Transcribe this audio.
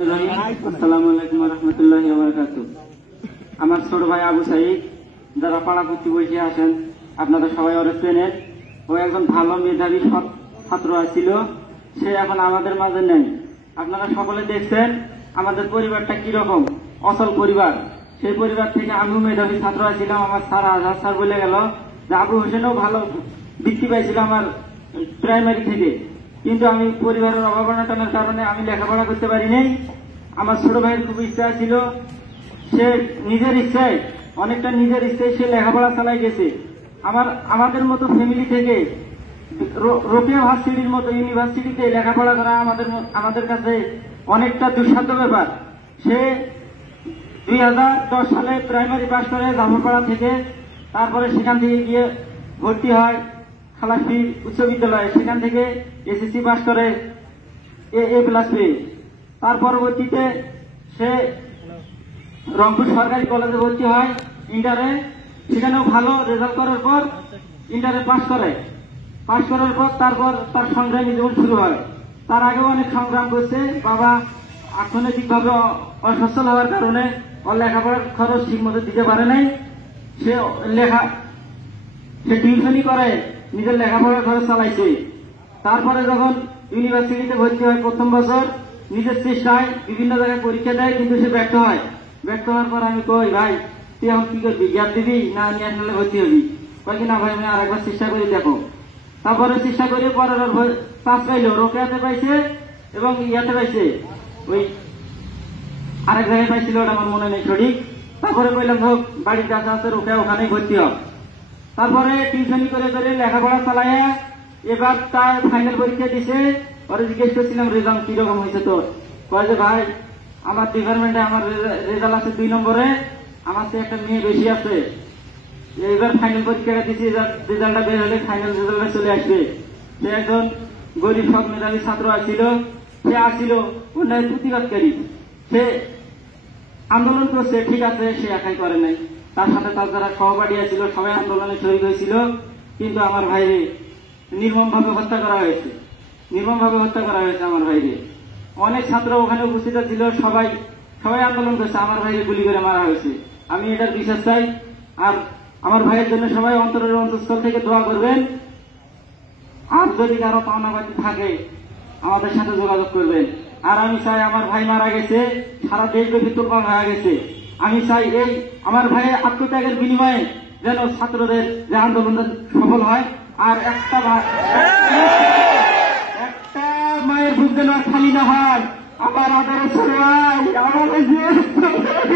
আসসালামু আলাইকুম ওয়া রাহমাতুল্লাহি ওয়া বারাকাতুহু। আমার ছোট ভাই আবু সাইদ, যারা পাড়া প্রতিবেশী আছেন আপনারা সবাই ওরে চেনেন। ও একজন ভালো মেধাবী ছাত্র ছিল, সে এখন আমাদের মাঝে নেই। আপনারা সকলে দেখছেন আমাদের পরিবারটা কিরকম অচল পরিবার। সেই পরিবার থেকে আমিও মেধাবী ছাত্র ছিলাম। আমার স্যার আজহার স্যার বলে গেল যে আবু হোসেনও ভালো বৃত্তি পাইছিল আমার প্রাইমারি থেকে, কিন্তু আমি পরিবারের অভাবনাটনের কারণে আমি লেখাপড়া করতে পারি নাই। আমার ছোট ভাইয়ের খুব ইচ্ছা ছিল, সে নিজের ইচ্ছায় অনেকটা নিজের ইচ্ছায় সে লেখাপড়া চালাই গেছে। আমাদের মতো ফ্যামিলি থেকে রোকেয়া ভার্সিটির মতো ইউনিভার্সিটিতে লেখাপড়া করা আমাদের কাছে অনেকটা দুঃসাধ্য ব্যাপার। সে 2010 সালে প্রাইমারি পাস করে জাফরপাড়া থেকে, তারপরে সেখান থেকে গিয়ে ভর্তি হয় খালাসি উচ্চ বিদ্যালয়ে, সেখান থেকে এসএসসি পাস করে A+ পেয়ে। তার পরবর্তীতে সে রংপুর সরকারি কলেজে ভর্তি হয় ইন্টারে, সেখানেও ভালো রেজাল্ট করার পর ইন্টারে পাস করার পর তারপর তার সংগ্রামী জীবন শুরু হয়। তার আগেও অনেক সংগ্রাম করছে। বাবা অর্থনৈতিকভাবে অসচ্ছল হওয়ার কারণে ওর লেখাপড়ার খরচ ঠিক মতো দিতে পারে নাই। সে টিউশনই করে নিজের লেখাপড়ার খরচ চালাইছে। তারপরে যখন ইউনিভার্সিটিতে ভর্তি হয় প্রথম বছর নিজের চেষ্টায় বিভিন্ন জায়গায় পরীক্ষা দেয়, কিন্তু সে ব্যর্থ হয়। ব্যর্থ হওয়ার পর আমি কই, ভাই তুই এখন কি করবি, গ্যাপ দিবি না ন্যাশনালে ভর্তি হবি? কয় কি না ভাই আমি আরেকবার চেষ্টা করি দেখো। তারপরে চেষ্টা করে পরে পাস পাইলো, রোকেয়াতে পাইছে এবং ইয়াতে পাইছে, ওই আরেক জায়গায় পাইছিল, ওটা আমার মনে নেই সঠিক। তারপরে কইলাম হোক, বাড়ির কাছে আছে রোকেয়া, ওখানেই ভর্তি হোক। তারপরে টিউশনি করে লেখাপড়া চালাইয়া এবার তার ফাইনাল পরীক্ষা দিছে। পরে জিজ্ঞেস করছিলাম রেজাল্ট কিরকম হয়েছে তোর? কয় যে ভাই আমার ডিপার্টমেন্টে আমার রেজাল্ট আছে 2 নম্বরে, আমার তো একটা মেয়ে বেশি আছে। এবার ফাইনাল পরীক্ষাটা দিচ্ছি, রেজাল্টটা বের হলে ফাইনাল রেজাল্টটা চলে আসবে। সে একজন গরিব সব মেধাবী ছাত্র ছিল, সে আসছিল অন্যায় প্রতিবাদকারী। সে আন্দোলন করছে, ঠিক আছে, সে একাই করে নাই, তার সাথে তার যারা সহপাঠী ছিল সবাই আন্দোলনে শহীদ হয়েছিল। কিন্তু আমার ভাইরে নির্মমভাবে হত্যা করা হয়েছে, আমার ভাইরে। অনেক ছাত্র ওখানে উপস্থিত ছিল, সবাই আন্দোলন করছে, আমার ভাইরে গুলি করে মারা হয়েছে। আমি এটার বিশ্বাস চাই। আর আমার ভাইয়ের জন্য সবাই অন্তরের অন্তঃস্থল থেকে দোয়া করবেন। আর যদি কারো পাওনাবাদী থাকে আমাদের সাথে যোগাযোগ করবেন। আর আমি চাই, আমার ভাই মারা গেছে, সারা দেশব্যাপী তোলপাড় হয়ে গেছে। আমি চাই এই আমার ভাইয়ের আত্মত্যাগের বিনিময়ে যেন ছাত্রদের যে আন্দোলন সফল হয়। আর একটা মায়ের বুক যেন খালি না হয়। আমার আদরের ছোট ভাই,